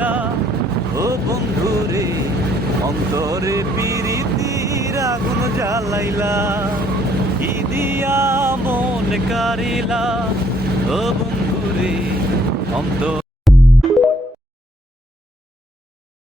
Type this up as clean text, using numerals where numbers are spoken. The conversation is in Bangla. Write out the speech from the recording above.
জ্বালাইলা ও বন্ধুরে অন্তরে পিরিতির আগুন জ্বালাইলা কি দিয়া মন কারিলা ও বন্ধুরে অন্তর